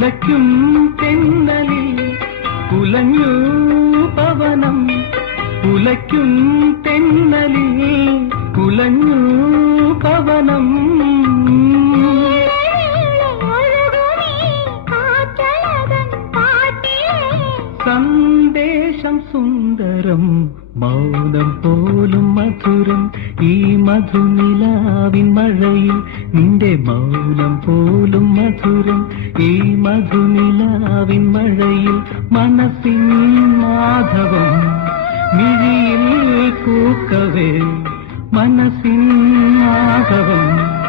കുലയ്ക്കും തെന്നലിൽ കുലഞ്ഞു പവനം, കുലയ്ക്കും തെന്നലിൽ കുലഞ്ഞു പവനം. സന്ദേശം സുന്ദരം, മൗനം പോലും മധുരം. ഈ മധുനിലാവിൻ മഴയിൽ നിന്റെ മൗനം പോലും മധുരം. ഈ മധുനിലാവിൻ മഴയിൽ മനസ്സിൻ മാധവം മിഴിയിൽ പൂക്കവേ മനസ്സിൻ മാധവം.